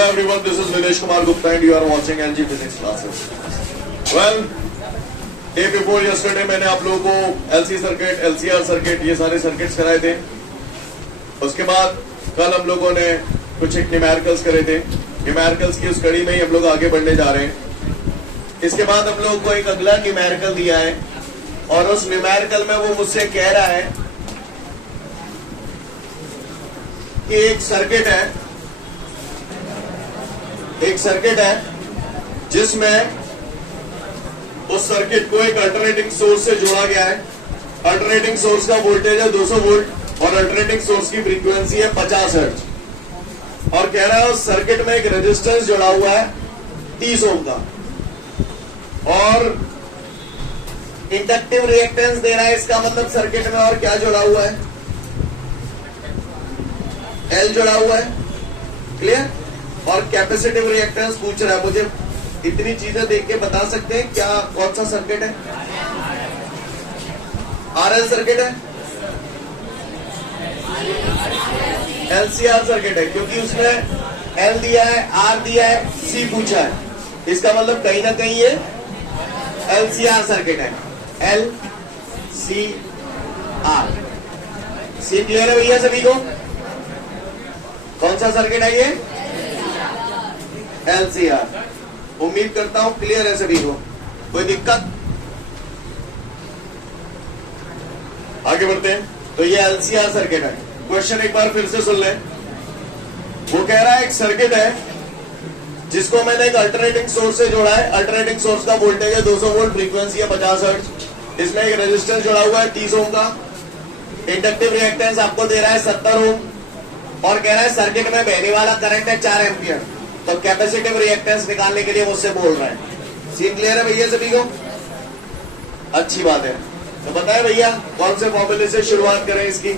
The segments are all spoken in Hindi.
Hello everyone, this is Vinesh Kumar Gupta and you are watching LG Physics classes. Well, day before yesterday मैंने आप लोगों को LC सर्किट, LCR सर्किट ये सारे सर्किट्स कराए थे. उसके बाद कल हम लोगों ने कुछ एक न्यूमेरिकल्स करे थे. न्यूमेरिकल्स की उस कड़ी में ही हम लोग आगे बढ़ने जा रहे हैं. इसके बाद हम लोगों को एक अगला न्यूमेरिकल दिया है और उस न्यूमेरिकल में वो मुझसे कह रहा है कि एक सर्किट है जिसमें उस सर्किट को एक अल्टरनेटिंग सोर्स से जोड़ा गया है. अल्टरनेटिंग सोर्स का वोल्टेज है 200 वोल्ट और अल्टरनेटिंग सोर्स की फ्रीक्वेंसी है 50 हर्ट्ज. और कह रहा है उस सर्किट में एक रेजिस्टेंस जुड़ा हुआ है 30 ओम का और इंडक्टिव रिएक्टेंस दे रहा है. इसका मतलब सर्किट में और क्या जुड़ा हुआ है? L जुड़ा हुआ है. क्लियर? और कैपेसिटिव रिएक्टेंस पूछ रहा है. मुझे इतनी चीजें देख के बता सकते हैं क्या कौन सा सर्किट है? RL सर्किट है, LCR सर्किट है, क्योंकि उसमें L दिया है, R दिया है, C पूछा है. इसका मतलब कहीं ना कहीं ये LCR सर्किट है. LCR. सी क्लियर है भैया सभी को? कौन सा सर्किट है ये? LCR. उम्मीद करता हूं क्लियर है सभी को. कोई दिक्कत? आगे बढ़ते हैं. तो ये LCR सर्किट है. क्वेश्चन एक बार फिर से सुन लें. वो कह रहा है एक सर्किट है जिसको मैंने एक अल्टरनेटिंग सोर्स से जोड़ा है. अल्टरनेटिंग सोर्स का वोल्टेज है 200 वोल्ट, फ्रीक्वेंसी है 50 हर्ट्ज. इसमें एक रेजिस्टेंस जुड़ा हुआ है 30 ओम का. इंडक्टिव रिएक्टेंस आपको दे रहा है 70 ओम और कह रहा है सर्किट में बहने वाला करंट है 4 एम्पियर. तो कैपेसिटिव रिएक्टेंस निकालने के लिए मुझसे बोल रहा है. सीन क्लियर है भैया सभी को? अच्छी बात है. तो बताएं भैया कौन से फॉर्मूले से शुरुआत करें इसकी?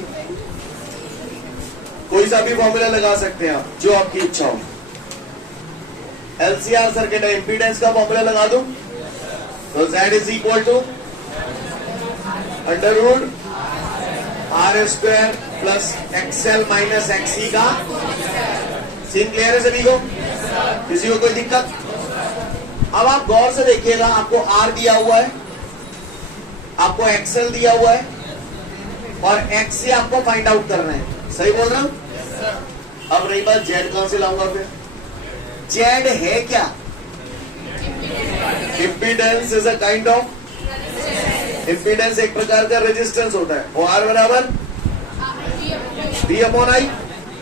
कोई सा भी फॉर्मूला लगा सकते हैं आप, जो आपकी इच्छा हो. LCR सर्किट है, इंपीडेंस का फॉर्मूला लगा दूं तो Z is equal to under root R square plus XL minus XC का. सीन क्लियर है सभी को? किसी को कोई दिक्कत? अब आप गौर से देखिएगा. आपको R दिया हुआ है, आपको XL दिया हुआ है और XC आपको फाइंड आउट करना है. सही बोल रहा हूं? अब रही बात Z कहां से लाऊंगा फिर? Z है क्या? Impedance is a kind of impedance. एक प्रकार का रेजिस्टेंस होता है. और R बराबर V अपॉन I.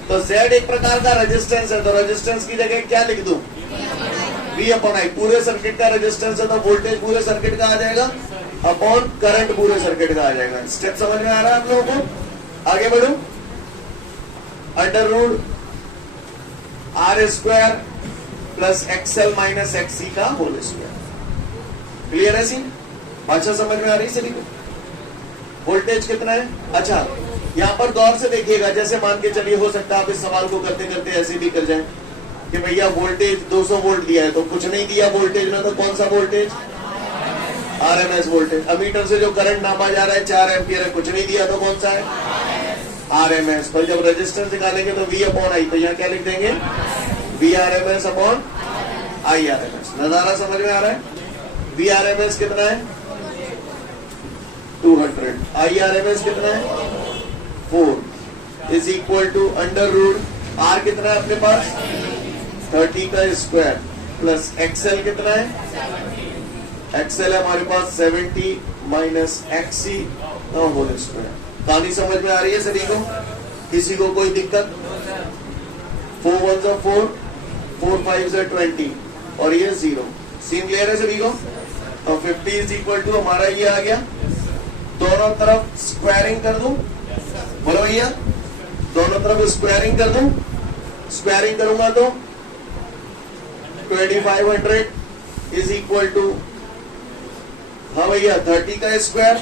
तो Z एक प्रकार का रेजिस्टेंस है, तो रेजिस्टेंस की जगह क्या लिख दूं? V upon I. पूरे सर्किट का रेजिस्टेंस है तो वोल्टेज पूरे सर्किट का आ जाएगा अपॉन करंट पूरे सर्किट का आ जाएगा. स्टेप समझ में आ रहा है आप लोगों को? आगे बढ़ू. Under root R square plus XL minus XC का होल स्क्वायर. क्लियर है सीन? अच्छा समझ में आ रही सभी को? वोल्टेज कितना है? अच्छा यहाँ पर गौर से देखिएगा. जैसे मान के चलिए हो सकता है आप इस सवाल को करते करते ऐसे भी कर जाए कि भैया वोल्टेज 200 वोल्ट दिया है तो कुछ नहीं दिया वोल्टेज में, तो कौन सा वोल्टेज? RMS voltage. अमीटर से जो करंट नापा जा रहा है 4 एम्पियर है, कुछ नहीं दिया तो कौन सा है? RMS. पर जब रेजिस्टेंस निकालेंगे तो V अपॉन I. तो यहाँ क्या लिख देंगे? VRMS upon IRMS. नजारा समझ में आ रहा है? VRMS कितना है? 200. IRMS कितना है? 4 is equal to under root R कितना है अपने पास? 30 का स्क्वायर प्लस XL कितना है? XL है हमारे पास 70 माइनस XC का होल स्क्वायर. कहानी समझ में आ रही है सभी को? किसी को कोई दिक्कत? 4 1 से 4, 4 5 से 20 और ये 0. सीन क्लियर है सभी को? और 50 इज इक्वल टू हमारा ये आ गया. दोनों तरफ स्क्वायरिंग कर दूं. बोलो भैया, दोनों तरफ स्क्वायरिंग कर दूं. स्क्वायरिंग करूंगा तो 2500 इज इक्वल टू, हाँ भैया 30 का स्क्वायर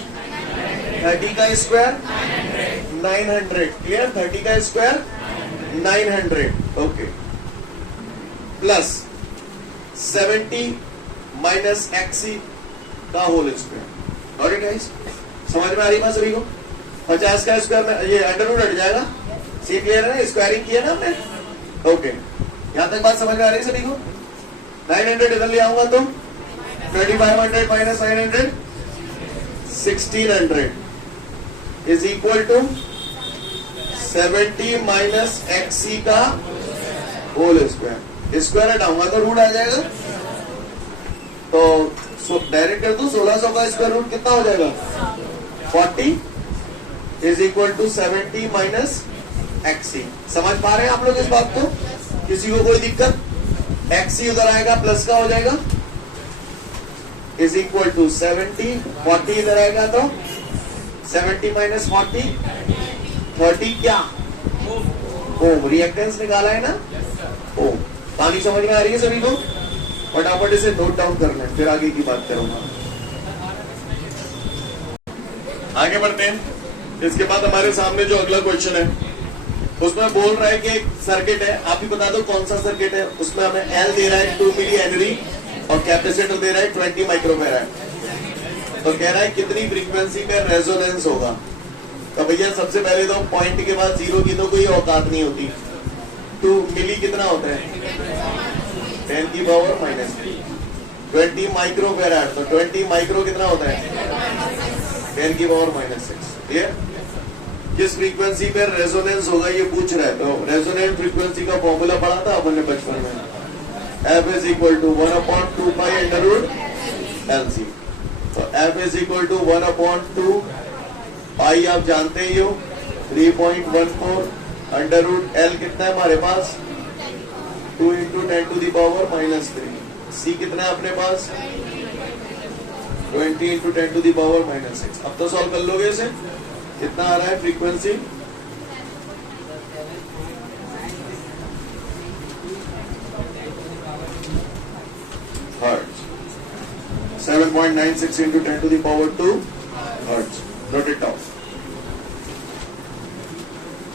900. क्लियर? 30 का square 900. Okay. Plus 70 minus XC का होल स्क्वायर. ऑलराइट गाइस, समझ में आ रही बात सभी को? 50 का स्क्वायर में ये अंडर रूट हट जाएगा. सी क्लियर है ना? स्क्वायरिंग किया ना हमने. ओके. यहां तक बात समझ में आ रही है सभी को? 900 इधर ले आऊंगा तो 2500 minus 900 1600 is equal to 70 minus XC का होल स्क्वायर। स्क्वायर हटाऊंगा तो रूट आ जाएगा, तो डायरेक्ट कर दूं 1600 का स्क्वायर रूट कितना हो जाएगा 40 is equal to 70 minus XC। समझ पा रहे हैं आप लोग इस बात को? किसी को कोई दिक्कत? XC उधर आएगा प्लस का हो जाएगा इज इक्वल टू 70, 40 इधर आएगा तो 70 माइनस 40 30 क्या ओम। रिएक्टेंस निकाला है ना ओम। पानी समझ में आ रही है सभी को? फटाफट इसे नोट डाउन कर लें, फिर आगे की बात करूंगा। आगे बढ़ते हैं। इसके बाद हमारे सामने जो अगला क्वेश्चन है उसमें बोल रहा है कि एक सर्किट है, आप ही बता दो कौन सा सर्किट है। उसमें हमें L दे रहा है 2 मिली हेनरी और कैपेसिटर दे रहा है 20 माइक्रोफैराड। तो कह रहा है कितनी फ्रीक्वेंसी में रेजोनेंस होगा। तो भैया सबसे पहले तो पॉइंट के बाद जीरो की तो कोई औकात नहीं होती। 2 मिली कितना होता है 10 की पावर माइनस 20 माइक्रोफैराड, तो 20 माइक्रो कितना होता है 10 की पावर माइनस 6। क्लियर? किस फ्रीक्वेंसी पे रेजोनेंस होगा ये पूछ रहा है। तो रेजोनेंट फ्रीक्वेंसी का फॉर्मूला पढ़ा था अपन ने बचपन में, F is equal to 1/2 pi under root LC। तो F is equal to 1/2 pi आप जानते ही हो 3.14 अंडर रूट L कितना है हमारे पास 2 into 10 to the power minus 3। C कितना है अपने पास 20 into 10 to the power minus 6। अब तो सॉल्व कर लोगे इसे, कितना आ रहा है frequency hertz 7.96 into 10 to the power 2 hertz. Note it down.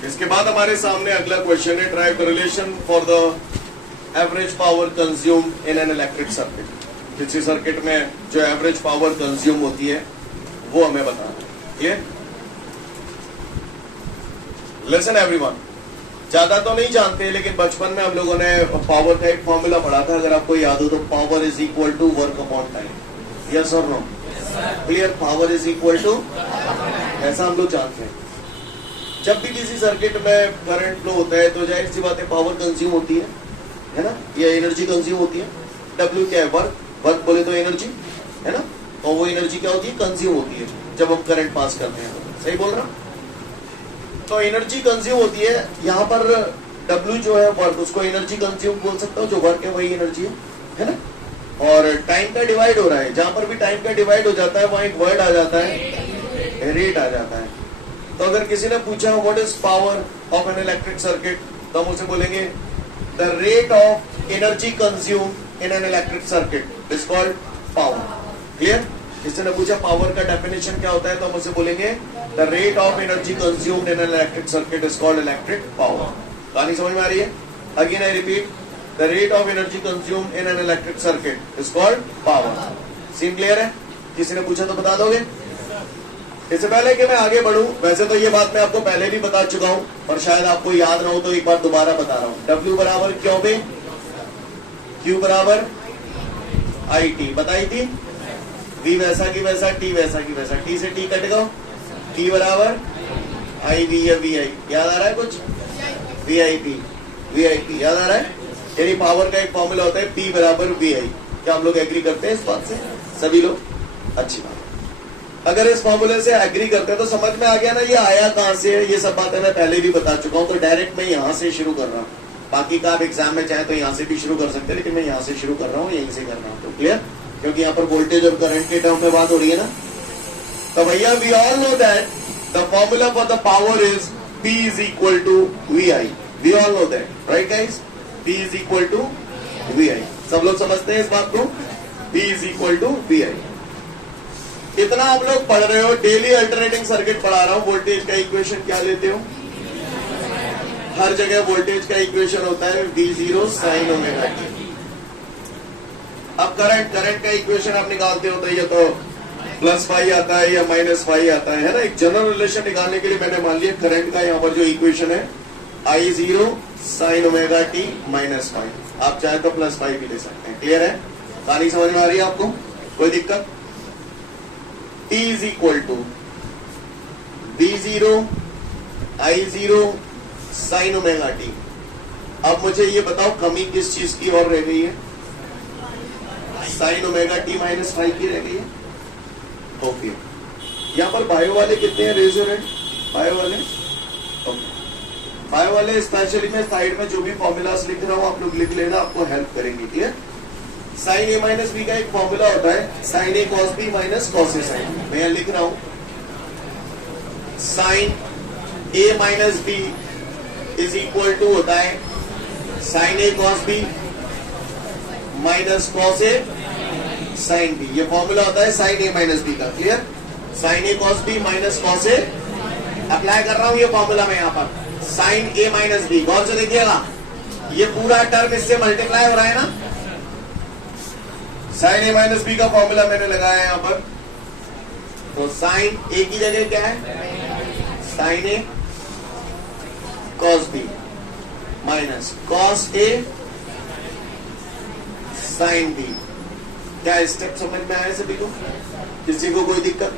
इसके बाद हमारे सामने अगला क्वेश्चन है derive the relation for the average power consumed in an electric circuit. किसी सर्किट में जो एवरेज पावर कंज्यूम होती है वो हमें बताना है। क्लियर? लिसन एवरीवन, ज्यादा तो नहीं जानते लेकिन बचपन में हम लोगों ने पावर का एक फॉर्मूला पढ़ा था, अगर आपको याद हो तो power is equal to work upon time. Yes और no? Clear? Power is equal to, ऐसा हम लोग जानते हैं। जब भी किसी सर्किट में करंट फ्लो होता है तो जाहिर सी बात है पावर कंज्यूम होती है ना, या एनर्जी कंज्यूम होती है। W क्या है वर्क, वर्क बोले तो एनर्जी है ना, और वो एनर्जी क्या होती है कंज्यूम होती है जब हम करंट पास करते हैं। सही बोल रहा? तो एनर्जी कंज्यूम होती है। यहाँ पर W जो है वर्क, उसको एनर्जी कंज्यूम बोल सकता हूँ, जो वर्क है वही एनर्जी है ना। और टाइम का डिवाइड हो रहा है, जहां पर भी टाइम का डिवाइड हो जाता है वहां एक वर्ड आ जाता है रेट आ जाता है। तो अगर किसी ने पूछा what is power of N electric circuit, तो हम उसे बोलेंगे the rate of energy consume in an electric circuit is called power. Clear? किसी ने पूछा पावर का डेफिनेशन क्या होता है, तो हम उसे बोलेंगे the rate of energy consumed in an electric circuit is called electric power. कहानी समझ में आ रही है? Again I repeat, the rate of energy consumed in an electric circuit is called power. Scene clear है? किसी ने पूछा तो बता दोगे? इससे पहले कि मैं आगे बढ़ूं, वैसे तो ये बात मैं आपको पहले भी बता चुका हूं, और शायद आपको याद ना हो तो एक बार दोबारा बता रहा हूं। W बराबर क्यों बे, Q बराबर IT बताई थी, V वैसा की वैसा, T वैसा की वैसा, T से T कट गया, T बराबर IV या VI, याद आ रहा है कुछ? VIP याद आ रहा है? यानी पावर का एक फॉर्मूला होता है P बराबर VI। क्या हम लोग एग्री करते हैं इस बात से सभी लोग? अच्छी बात। अगर इस फॉर्मूले से एग्री करते हैं तो समझ में आ गया ना ये आया कहां से है। ये सब बातें मैं पहले भी बता चुका हूं, तो डायरेक्ट मैं यहां से शुरू कर रहा हूं। बाकी का आप एग्जाम में चाहे तो यहां से भी शुरू कर सकते हैं, लेकिन मैं यहां से शुरू कर रहा हूं, यहीं से कर रहा हूं। तो क्लियर? क्योंकि यहाँ पर वोल्टेज और करंट के टर्म में बात हो रही है ना। तो भैया we all know that the formula for the power is P is equal to VI। We all know that, right guys? P is equal to VI। सब लोग समझते हैं इस बात को? P is equal to VI। इतना आप लोग पढ़ रहे हो, डेली अल्टरनेटिंग सर्किट पढ़ा रहा हूं। वोल्टेज का इक्वेशन क्या लेते हो? हर जगह वोल्टेज का इक्वेशन होता है V0 साइन ओमेगा t। अब करंट का इक्वेशन आप निकालते हो तो ये तो प्लस फाई आता है या माइनस फाई आता है ना। एक जनरल रिलेशन निकालने के लिए मैंने मान लिया करंट का यहाँ पर जो इक्वेशन है I zero sine omega t minus five. आप चाहे तो प्लस फाइव भी ले सकते हैं। क्लियर है? कहानी समझ में आ रही है आपको? कोई दिक्कत? T is equal to B zero I zero sine omega T. अब मुझे ये बताओ कमी किस चीज की और रह गई है? Sign omega t minus five की रह गई है। ओके, यहाँ पर बायो वाले कितने हैं? Raise your hand. बायो वाले? ओके, बायो वाले स्पेशली मैं साइड में जो भी फॉर्मूलास लिख रहा हूं आप लोग लिख लेना, आपको हेल्प करेंगे। Clear? Sine A minus B का एक फॉर्मूला होता है, sine A cos B minus cos A sine. मैं यहाँ लिख रहा हूं sine A minus B is equal to होता है sine A cos B minus cos A sine B. ये फॉर्मूला होता है साइन ए माइनस बी का। Clear? Sine A cos B minus cos A apply कर रहा हूं ये फॉर्मूला में यहाँ पर साइन ए माइनस बी। गौर से देखिएगा, ये पूरा टर्म इससे मल्टीप्लाई हो रहा है ना। साइन ए माइनस बी का फॉर्मूला मैंने लगाया है यहाँ पर। तो साइन ए की जगह क्या है? Sine A cos B minus cos A sine B. क्या स्टेप समझ में आया सभी को? किसी को कोई दिक्कत?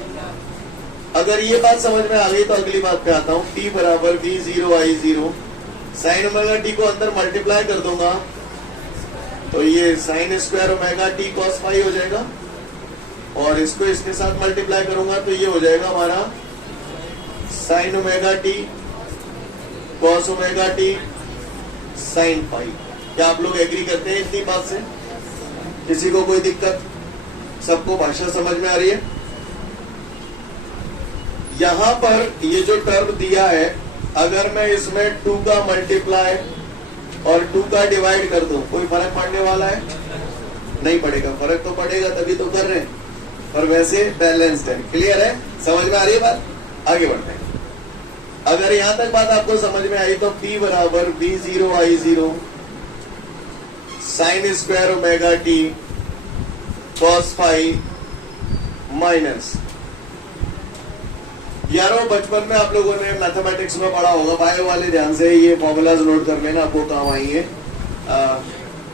अगर ये बात समझ में आ गई तो अगली बात पे आता हूं। टी बराबर B zero I zero sine omega T को अंदर मल्टीप्लाई कर दूंगा तो ये sine square omega T cos phi हो जाएगा, और इसको इसके साथ मल्टीप्लाई करूंगा तो ये हो जाएगा हमारा sine omega T cos omega T sine phi. क्या आप लोग एग्री करते हैं इतनी बात से? किसी को कोई दिक्कत? सबको भाषा समझ में आ रही है? यहां पर ये जो टर्म दिया है, अगर मैं इसमें 2 का मल्टीप्लाई और 2 का डिवाइड कर दूं, कोई फर्क पड़ने वाला है? नहीं पड़ेगा। फर्क तो पड़ेगा तभी तो कर रहे हैं, पर वैसे बैलेंस्ड है। क्लियर है? समझ में आ रही है बात? आगे बढ़ते हैं। अगर यहां तक बात आपको समझ में आई तो P बराबर B zero I zero sine square omega T cos phi minus. यारो बचपन में आप लोगों ने मैथमेटिक्स में पढ़ा होगा, बायो वाले ध्यान से ये फॉर्मूलाज नोट कर लेना, आपको काम आएंगे।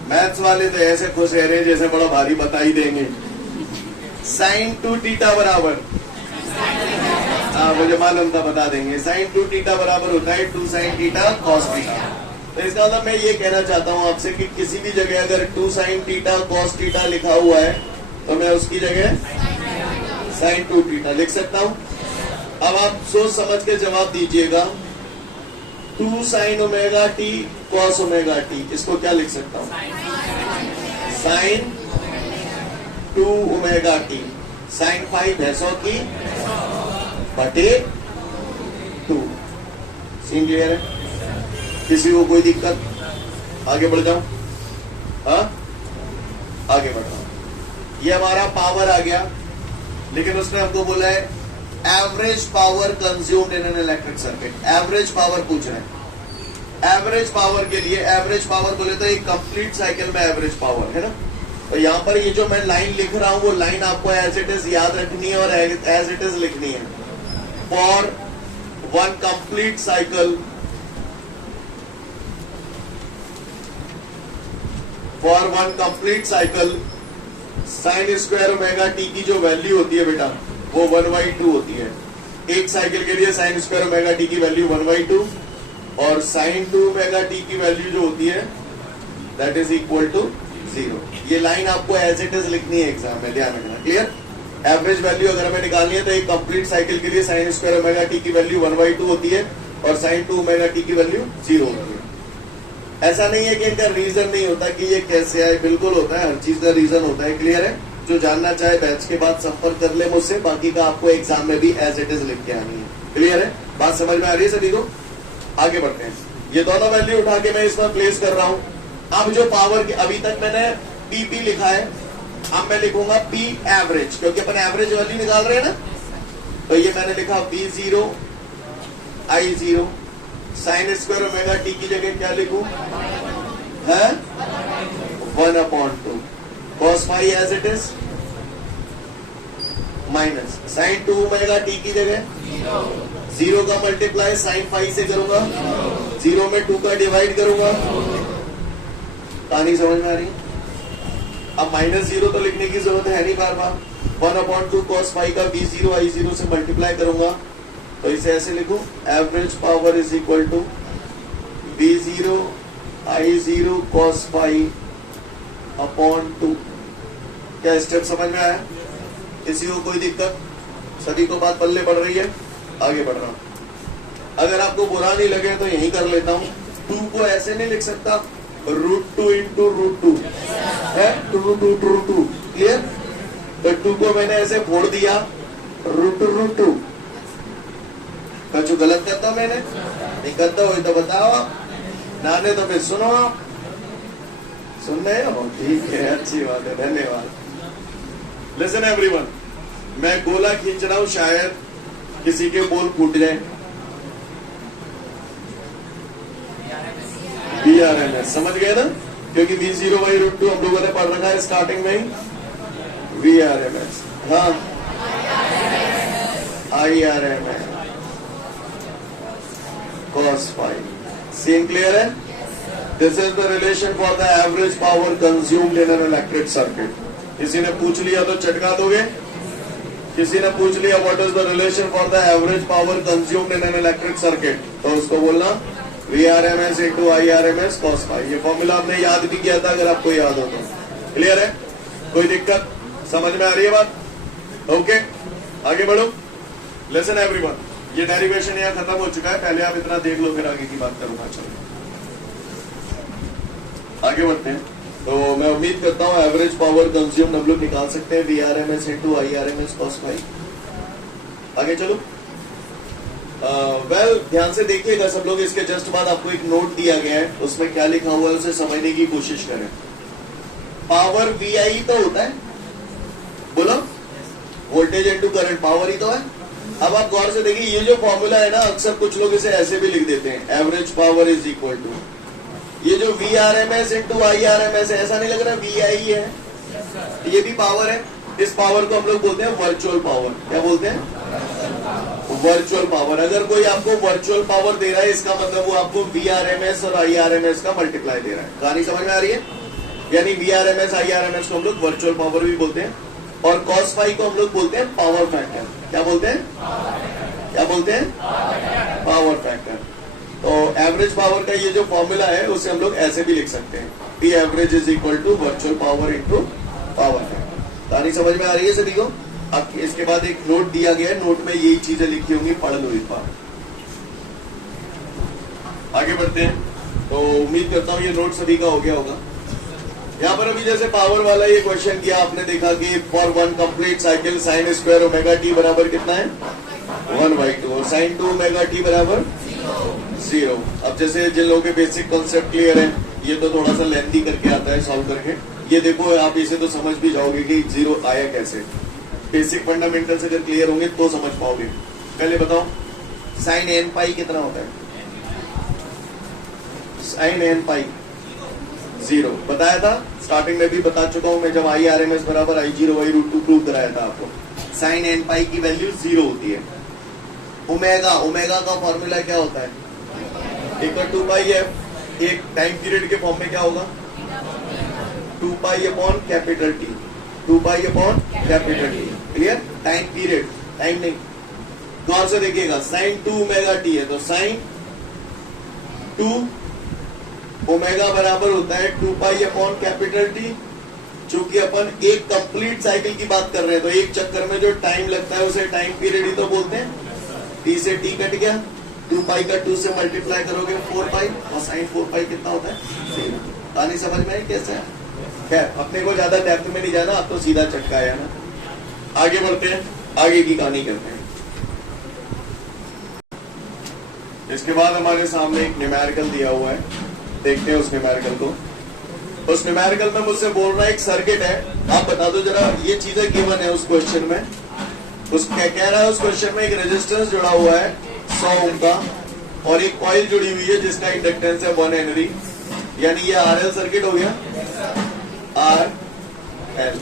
मैथ्स वाले तो ऐसे खुश रह रहे हैं जैसे बड़ा भारी बता ही देंगे। साइन टू टीटा बराबर, मुझे मालूम था बता देंगे। साइन टू टीटा बराबर होता है 2 साइन टीटा कॉस टीटा। तो इसका मतलब मैं ये कहना चाहता हूं आपसे कि किसी भी जगह अगर 2 साइन टीटा कॉस टीटा लिखा हुआ है तो मैं उसकी जगह साइन टू टीटा लिख सकता हूं। अब आप सोच समझ के जवाब दीजिएगा। 2 sign omega T cos omega T, इसको क्या लिख सकता हूं? साइन 2 ओमेगा टी साइन 5 भैंसों की बटे 2। सीन क्लियर है? किसी को कोई दिक्कत? आगे बढ़ जाऊं? हाँ, आगे बढ़ रहा हूं। ये हमारा पावर आ गया, लेकिन उसने हमको बोला है average power consumed in an electric circuit. Average power पूछ रहे हैं। एवरेज पावर के लिए, एवरेज पावर बोले तो एक कंप्लीट साइकिल में एवरेज पावर है ना। तो यहाँ पर ये जो मैं लाइन लिख रहा हूं वो लाइन आपको एज इट इज याद रखनी है और एज इट इज लिखनी है। For one complete cycle, for one complete cycle sign square omega t की जो वैल्यू होती है बेटा वो 1/2 होती है। एक साइकिल के लिए साइन स्क्वायर ओमेगा टी की वैल्यू 1/2 और साइन 2 ओमेगा टी की वैल्यू जो होती है दैट इज इक्वल टू 0। ये लाइन आपको एज इट इज लिखनी है एग्जाम में, ध्यान रखना। क्लियर? एवरेज वैल्यू अगर हमें निकालनी है तो एक कंप्लीट साइकिल के लिए साइन स्क्वायर ओमेगा टी की वैल्यू 1/2 होती है और साइन 2 ओमेगा टी की वैल्यू 0 होती है। ऐसा नहीं है कि इनका रीजन नहीं होता कि ये कैसे आए, बिल्कुल होता है, हर चीज का रीजन होता है। क्लियर है? जो जानना चाहे बैच के बाद संपर्क कर ले मुझसे, बाकी का आपको एग्जाम में भी एज इट इज लिख के आनी है। क्लियर है? बात समझ में आ रही है सभी को? आगे बढ़ते हैं। ये दोनों वैल्यू उठा के मैं इसमें प्लेस कर रहा हूं। अब जो पावर की अभी तक मैंने पी लिखा है, अब मैं लिखूंगा पी एवरेज, क्योंकि अपन एवरेज वैल्यू निकाल रहे हैं ना। तो ये मैंने लिखा B zero I zero sine square omega t की जगह क्या लिखूं? है 1/2 cos phi as it is minus sine 2 omega t की जगह 0 का मल्टीप्लाई साइन फाई से करूंगा जीरो में 2 का डिवाइड करूंगा, कहानी समझ में आ रही है? अब -0 तो लिखने की जरूरत है नहीं बार बार। 1/2 cos फाई का V0 I0 से मल्टीप्लाई करूंगा तो इसे ऐसे लिखूं, average power is equal to V0 I0 cos phi upon 2। क्या स्टेप समझ में आया? किसी को कोई दिक्कत? सभी को बात पल्ले पड़ रही है? आगे बढ़ रहा हूं। अगर आपको बुरा नहीं लगे तो यही कर लेता हूं। 2 को ऐसे नहीं लिख सकता, √2 इंटू √2 है, 2 क्लियर? तो 2 को मैंने ऐसे फोड़ दिया, √2। कुछ गलत करता मैंने? नहीं करता हो तो बताओ, नाने तो फिर सुनो आप। सुन रहे हो? ठीक है, अच्छी बात है, धन्यवाद। लिसन एवरीवन, मैं गोला खींच रहा हूं, शायद किसी के बोल फूट जाए। VRMS समझ गए ना? क्योंकि V0/√2 हम लोगों ने पढ़ रखा है स्टार्टिंग में ही। VRMS, हाँ, IRMS cos phi. Scene clear है? This is the relation for the average power consumed in an electric circuit. किसी ने पूछ लिया तो चटका दोगे? किसी ने पूछ लिया what is the relation for the average power consumed in an electric circuit, तो उसको बोलना VRMS into IRMS cos phi. ये फॉर्मूला आपने याद भी किया था, अगर आपको याद हो तो। क्लियर है? कोई दिक्कत? समझ में आ रही है बात? ओके, आगे बढ़ो। लिसन एवरीवन, ये डेरिवेशन यहाँ खत्म हो चुका है, पहले आप इतना देख लो, फिर आगे की बात करूंगा। चलो आगे बढ़ते हैं। तो मैं उम्मीद करता हूं एवरेज पावर कंज्यूम हम लोग निकाल सकते हैं, VRMS into IRMS cos phi. आगे चलो। वेल, ध्यान से देखिएगा सब लोग। इसके जस्ट बाद आपको एक नोट दिया गया है, उसमें क्या लिखा हुआ है उसे समझने की कोशिश करें। पावर VI तो होता है, बोलो, वोल्टेज इंटू करंट, पावर ही तो है। अब आप गौर से देखिए, ये जो फॉर्मूला है ना, अक्सर कुछ लोग इसे ऐसे भी लिख देते हैं, average power is equal to, ये जो VRMS इंटू IRMS है, ऐसा नहीं लग रहा VI है? ये भी पावर है। इस पावर को हम लोग बोलते हैं वर्चुअल पावर। क्या बोलते हैं? Virtual power. अगर कोई आपको वर्चुअल पावर दे रहा है, इसका मतलब वो आपको VRMS और IRMS का मल्टीप्लाई दे रहा है। कहानी समझ में आ रही है? यानी VRMS IRMS को हम लोग वर्चुअल पावर भी बोलते हैं, और cos फाई को हम लोग बोलते हैं पावर फैक्टर। क्या बोलते हैं? क्या बोलते हैं? Power factor. तो एवरेज पावर का ये जो फॉर्मूला है, उसे हम लोग ऐसे भी लिख सकते हैं, P average is equal to virtual power into power factor. कहानी समझ में आ रही है सभी को? अब इसके बाद एक नोट दिया गया है, नोट में यही चीजें लिखी होंगी, पढ़ लो एक बार। आगे बढ़ते हैं। तो उम्मीद करता हूँ ये नोट सभी का हो गया होगा। यहाँ पर अभी जैसे पावर वाला ये क्वेश्चन किया, आपने देखा कि for one complete cycle sign square omega T बराबर कितना है? 1/2, और साइन 2 ओमेगा टी बराबर 0। अब जैसे जिन लोगों के बेसिक कॉन्सेप्ट क्लियर है, ये तो थोड़ा सा लेंथी करके आता है सॉल्व करके। ये देखो, आप इसे तो समझ भी जाओगे कि 0 आया कैसे। बेसिक फंडामेंटल्स अगर क्लियर होंगे तो समझ पाओगे। पहले बताओ, साइन n पाई कितना होता है? साइन n पाई 0 बताया था, स्टार्टिंग में भी बता चुका हूं मैं, जब IRMS बराबर I0/√2 प्रूव कराया था आपको। साइन n पाई की वैल्यू 0 होती है। ओमेगा का फॉर्मूला क्या होता है? इक्वल 2 पाई है। एक टाइम पीरियड के फॉर्म में क्या होगा? 2 pi upon capital T. 2 pi upon capital T. Clear? Time period, time नहीं। गौर से देखिएगा, साइन 2 ओमेगा टी है, तो साइन 2 ओमेगा बराबर होता है 2 पाई अपॉन कैपिटल टी। चूंकि अपन एक कंप्लीट साइकिल की बात कर रहे हैं, तो एक चक्कर में जो टाइम लगता है उसे टाइम पीरियड ही तो बोलते हैं। टी से टी कट गया, 2 पाई का 2 से मल्टीप्लाई करोगे 4 पाई, और साइन 4 पाई कितना होता है? कहानी समझ में आई कैसे है? खैर, अपने को ज्यादा डेप्थ में नहीं जाना, अब तो सीधा चटकाया ना। आगे बढ़ते हैं, आगे की कहानी करते हैं। इसके बाद हमारे सामने एक न्यूमेरिकल दिया हुआ है, देखते हैं उस न्यूमेरिकल को। उस न्यूमेरिकल में मुझसे बोल रहा है एक सर्किट है, आप बता दो जरा, ये चीजें गिवन है उस क्वेश्चन में। उस कह रहा है उस क्वेश्चन में एक रेजिस्टेंस जुड़ा हुआ है 100 ओम का, और एक कॉइल जुड़ी हुई है जिसका इंडक्टेंस है 1 हेनरी। यानी ये RL सर्किट हो गया, RL।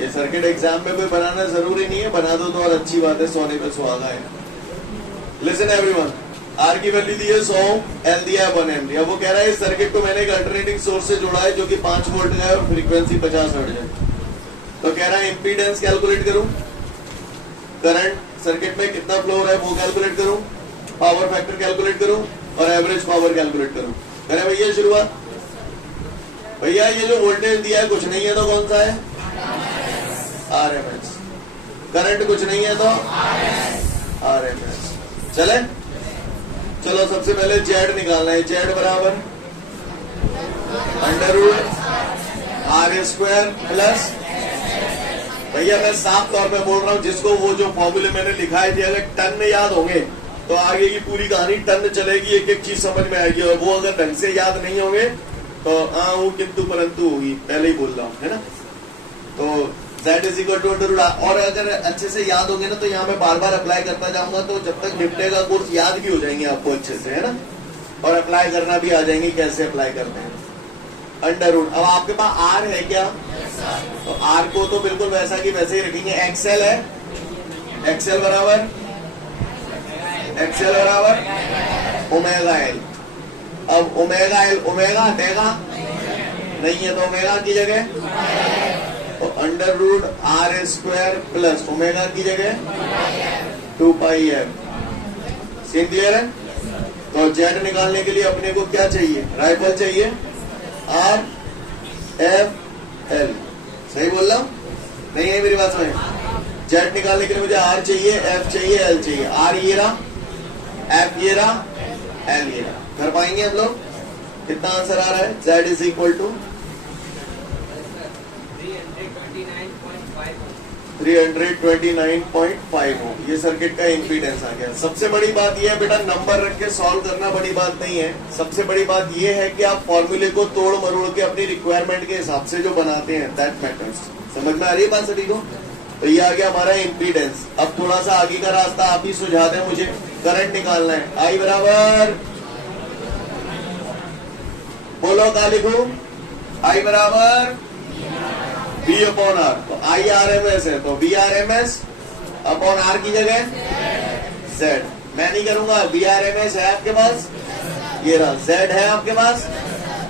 ये सर्किट एग्जाम में कोई बनाना जरूरी नहीं है, बना दो तो और अच्छी बात है, सोने पे सुहागा है। लिसन एवरीवन, आर की वैल्यू दी है 100, एल दिया है 1 हेनरी। अब वो कह रहा है इस सर्किट को मैंने एक अल्टरनेटिंग सोर्स से जोड़ा है जो कि 5 वोल्ट का है और फ्रीक्वेंसी 50 हर्ट्ज है। तो कह रहा है इंपीडेंस कैलकुलेट करूं, करंट सर्किट में कितना फ्लो हो रहा है वो कैलकुलेट करूं, पावर फैक्टर कैलकुलेट करूं और एवरेज पावर कैलकुलेट करूं। करें भैया शुरुआत। भैया ये जो वोल्टेज दिया है कुछ नहीं है तो कौन सा है? आरएमएस। करंट कुछ नहीं है तो आरएमएस। चले चलो सबसे पहले जेड निकालना है। जेड बराबर √R² प्लस, भैया मैं साफ तौर पे बोल रहा हूं, जिसको वो जो फॉर्मूले मैंने लिखा है अगर टन में याद होंगे तो आगे की पूरी कहानी टन चलेगी, एक एक चीज समझ में आएगी। और वो अगर ढंग से याद नहीं होंगे तो वो किंतु परंतु होगी, पहले ही बोल रहा हूँ, है ना। तो Z is equal to √R, और अगर अच्छे से याद होंगे ना तो यहाँ मैं बार बार अप्लाई करता जाऊंगा, तो जब तक निपटेगा कोर्स याद भी हो जाएंगे आपको अच्छे से, है ना, और अप्लाई करना भी आ जाएंगे कैसे अप्लाई करते हैं। √। अब आपके पास R है क्या? तो R को तो बिल्कुल वैसा की वैसे ही रखेंगे। XL है, XL बराबर ओमेगा L। अब ओमेगा L, ओमेगा हटेगा नहीं है तो ओमेगा की जगह तो √R² प्लस ओमेगा की जगह 2πf। सीन क्लियर है? तो जेड निकालने के लिए अपने को क्या चाहिए? राइफल चाहिए, R F L। सही बोल रहा हूं? नहीं है मेरी बात समझ? जेड निकालने के लिए मुझे R चाहिए, F चाहिए, L चाहिए। R ये रहा, F ये रहा, L ये रहा। कर पाएंगे हम लोग? कितना आंसर आ रहा है? Z इज इक्वल टू 329.5 हो। ये सर्किट का इंपीडेंस आ गया। सबसे बड़ी बात ये है बेटा, नंबर रख के सॉल्व करना बड़ी बात नहीं है। सबसे बड़ी बात ये है कि आप फॉर्मूले को तोड़ मरोड़ के अपनी रिक्वायरमेंट के हिसाब से जो बनाते हैं, दैट मैटर्स। समझ में आ रही है बात सभी को? तो ये आ गया हमारा इंपीडेंस। अब थोड़ा सा आगे का रास्ता आप ही सुझा दें मुझे। करंट निकालना है। आई बराबर, बोलो क्या लिखूं? आई बराबर V/R। तो IRMS है तो VRMS अपॉन R की जगह Z। मैं नहीं करूंगा, VRMS है आपके पास, ये रहा, Z है आपके पास,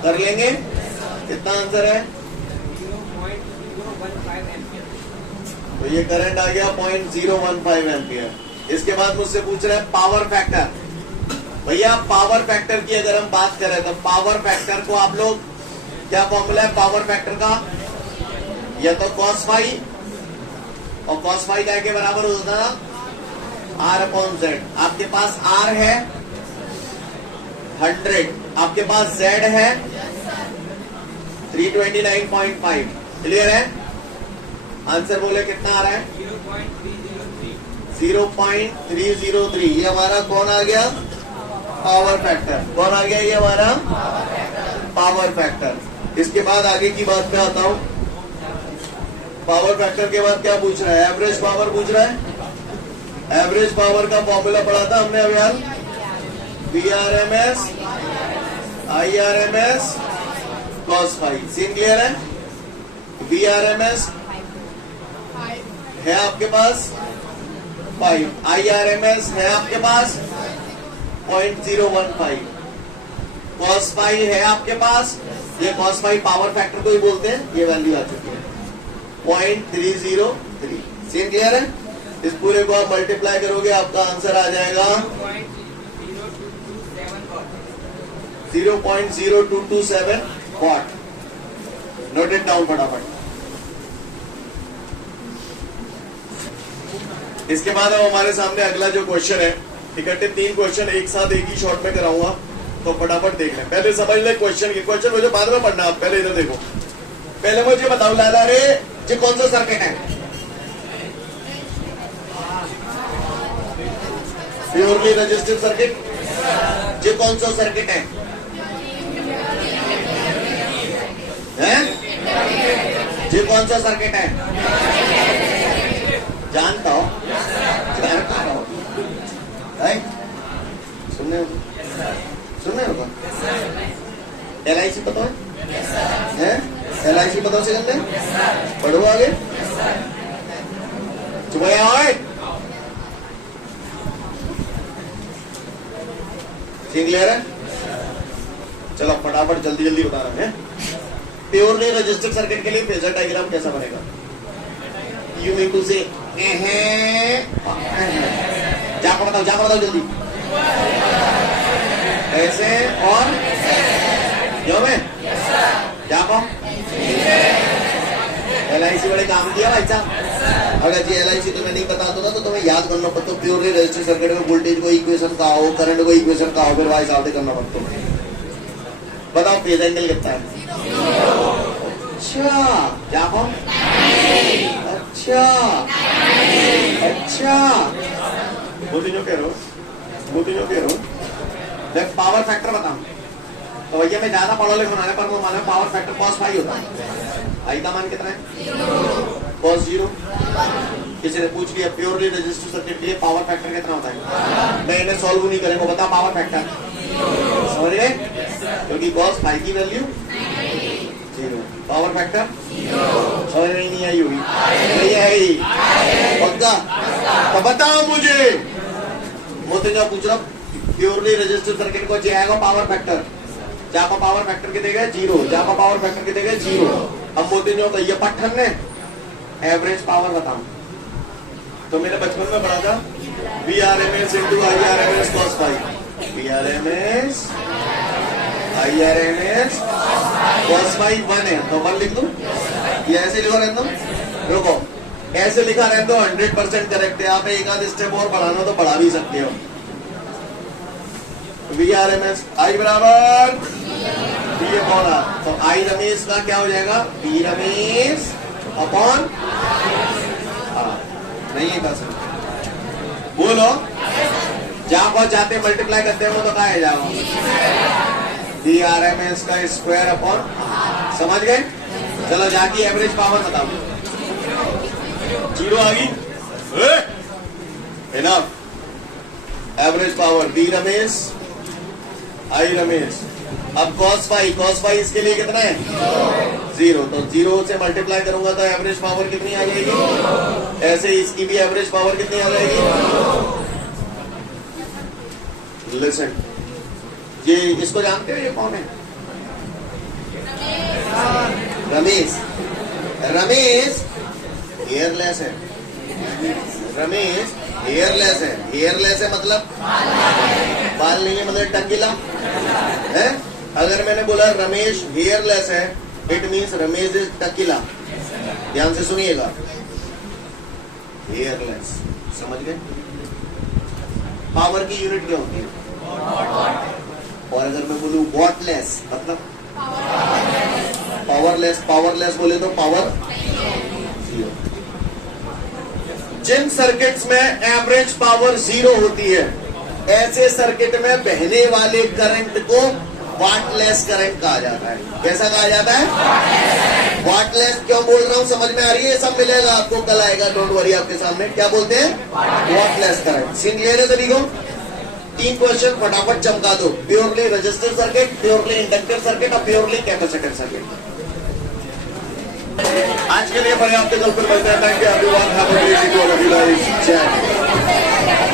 कर लेंगे। कितना आंसर है? तो ये करंट आ गया 0.015 एम्पियर। इसके बाद मुझसे पूछ रहे हैं पावर फैक्टर। भैया पावर फैक्टर की अगर हम बात करें तो पावर फैक्टर को आप लोग, क्या फॉर्मूला है पावर फैक्टर का? या तो cos फाई, और cos फाई क्या के बराबर होता था? R/Z। आपके पास R है 100, आपके पास Z है 329.5। क्लियर है? आंसर बोले कितना आ रहा है? 0.303। ये हमारा कौन आ गया? Power factor. कौन आ गया? ये हमारा पावर फैक्टर। इसके बाद आगे की बात पे आता हूं। पावर फैक्टर के बाद क्या पूछ रहा है? एवरेज पावर पूछ रहा है। एवरेज पावर का फॉर्मूला पढ़ा था हमने अभी हाल, VRMS IRMS cos phi. Scene clear है? VRMS है आपके पास 5, IRMS है आपके पास 0.015, cos फाई है आपके पास, ये cos फाई पावर फैक्टर को ही बोलते हैं, ये वैल्यू आ चुकी है 0.303। सीन क्लियर है? इस पूरे को आप मल्टीप्लाई करोगे आपका आंसर आ जाएगा 0.0227 वॉट। नोट इट डाउन फटाफट। इसके बाद अब हमारे सामने अगला जो क्वेश्चन है, इकट्ठे 3 क्वेश्चन एक साथ एक ही शॉट में कराऊंगा, तो फटाफट देख लें। पहले समझ ले क्वेश्चन के, क्वेश्चन मुझे बाद में पढ़ना, आप पहले इधर देखो। पहले मुझे बताओ लाला रे, ये कौन सा सर्किट है? Purely resistive circuit. ये कौन सा सर्किट है? ये कौन सा सर्किट है? जानता हो? सुनने होगा। LIC पता है? LIC पता से करते हैं? पढ़ो आगे। चुप क्लियर है? चलो फटाफट जल्दी जल्दी बता रहे हैं। प्योरली रजिस्टर्ड सर्किट के लिए फेजर डायग्राम कैसा बनेगा? यू मीन टू से जाको बताओ जल्दी। ऐसे और यो में जाको LIC बड़े काम किया भाई साहब। अगर जी LIC तुम्हें नहीं पता तो ना तो तुम्हें याद करना पड़ता। प्योरली रजिस्टर्ड सर्किट में वोल्टेज को इक्वेशन का हो, करंट को इक्वेशन का हो, फिर भाई साहब करना पड़ता। बताओ फेज एंगल कितना है? अच्छा जाको अच्छा मोदी जो कह रहे हो देख पावर फैक्टर बताऊं तो भैया मैं ज्यादा पढ़ा लिखा होने पर वो माने पावर फैक्टर cos फाई होता है। आई का मान कितना है? cos 0। किसी ने पूछ लिया प्योरली रजिस्टर्ड सर्किट के लिए पावर फैक्टर कितना होता है? मैं इन्हें सॉल्व नहीं करेंगे, बता पावर फैक्टर समझ गए? क्योंकि cos फाई की वैल्यू 0, पावर फैक्टर समझ में नहीं आई होगी? नहीं आई पक्का? तो बताओ मुझे, मुझे जो पूछ रहा प्योरली रजिस्टर्ड सर्किट को जाएगा पावर फैक्टर, जहाँ का पावर फैक्टर कितने गए 0, जहाँ का पावर फैक्टर कितने गए 0। अब मोदी जो ये पट्टन ने एवरेज पावर बताओ तो मैंने बचपन में पढ़ा था VRMS into IRMS cos phi. VRMS IRMS cos phi 1 है तो 1 लिख दूं? ये ऐसे लिखा रहता हूं? रुको ऐसे लिखा रहता तो 100% करेक्ट है। आप एक आध स्टेप और बढ़ाना तो बढ़ा भी सकते हो। VRMS I बराबर V अपॉन R, तो I रमेश का क्या हो जाएगा? V Ramesh upon R। नहीं कर सकते बोलो, जहां पर जाते मल्टीप्लाई करते हैं वो तो कहा है जाओ VRMS का स्क्वायर अपॉन, समझ गए? चलो जाके एवरेज पावर बताओ। 0 आ गई enough. Average power V Ramesh I Ramesh. अब cos फाई इसके लिए कितना है? 0, तो 0 से मल्टीप्लाई करूंगा तो एवरेज पावर कितनी आ जाएगी? ऐसे इसकी भी एवरेज पावर कितनी आ जाएगी? लिसन, ये इसको जानते हो? ये कौन है? रमेश। रमेश हेयरलेस है। रमेश हेयरलेस है। हेयरलेस है मतलब बाल नहीं है, मतलब टंकीला है। अगर मैंने बोला रमेश हेयरलेस है, it means Ramesh is tequila. ध्यान से सुनिएगा, हेयरलेस, समझ गए? पावर की यूनिट क्या होती है? और अगर मैं बोलूं वॉटलेस मतलब पावरलेस बोले तो पावर 0। जिन सर्किट्स में एवरेज पावर 0 होती है ऐसे सर्किट में बहने वाले करंट को वाटलेस करंट कहा जाता है। कैसा कहा जाता है? वाटलेस। क्यों बोल रहा हूं समझ में आ रही है? सब मिलेगा आपको, कल आएगा, डोंट वरी। आपके सामने क्या बोलते हैं? Wattless current. सीन क्लियर है सभी को? 3 क्वेश्चन फटाफट चमका दो। Purely resistor circuit, purely inductive circuit और प्योरली कैपेसिटर सर्किट। आज के लिए पर्याप्त, कल फिर मिलते हैं। Thank you everyone, have a great day to all of you guys. जय